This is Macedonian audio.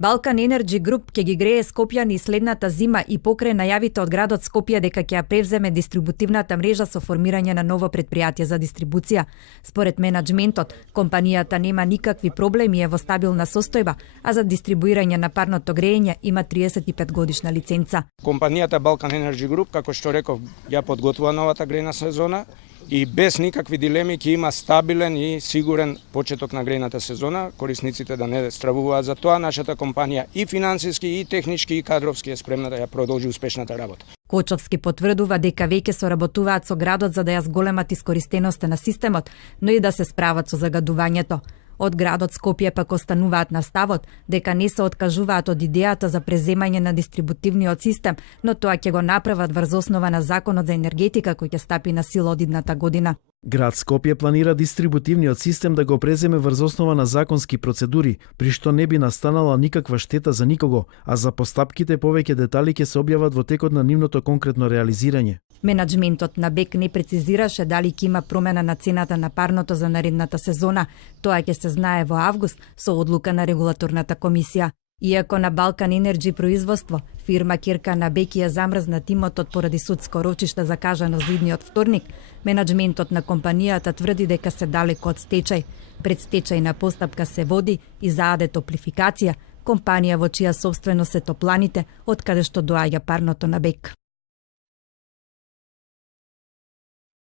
Balkan Energy Group ќе ги грее Скопјани следната зима и покрај најавите од градот Скопје дека ќе ја превземе дистрибутивната мрежа со формирање на ново предпријатие за дистрибуција. Според менаџментот, компанијата нема никакви проблеми и е во стабилна состојба, а за дистрибуирање на парното грејење има 35 годишна лиценца. Компанијата Balkan Energy Group, како што реков, ја подготвува новата грејна сезона и без никакви дилеми ќе има стабилен и сигурен почеток на грејната сезона. Корисниците да не стравуваат за тоа. Нашата компанија и финансиски, и технички, и кадровски е спремна да ја продолжи успешната работа. Кочовски потврдува дека веќе соработуваат со градот за да ја зголемат искористеноста на системот, но и да се справат со загадувањето. Од градот Скопје пак остануваат на ставот дека не се откажуваат од идејата за преземање на дистрибутивниот систем, но тоа ќе го направат врз основа на Законот за енергетика кој ќе стапи на сила од идната година. Град Скопје планира дистрибутивниот систем да го преземе врз основа на законски процедури, при што не би настанала никаква штета за никого, а за постапките повеќе детали ќе се објават во текот на нивното конкретно реализирање. Менаџментот на БЕК не прецизираше дали ќе има промена на цената на парното за наредната сезона. Тоа ќе се знае во август со одлука на регулаторната комисија. Иако на Балкан Енерджи производство, фирма Кирка на БЕК ја замрзна имотот поради судско рочиште закажано за идниот вторник, менаџментот на компанијата тврди дека се далеко од стечај. Предстечајна постапка се води и за АД Топлификација, компанија во чија собственост се топланите, од каде што доаѓа парното на БЕК.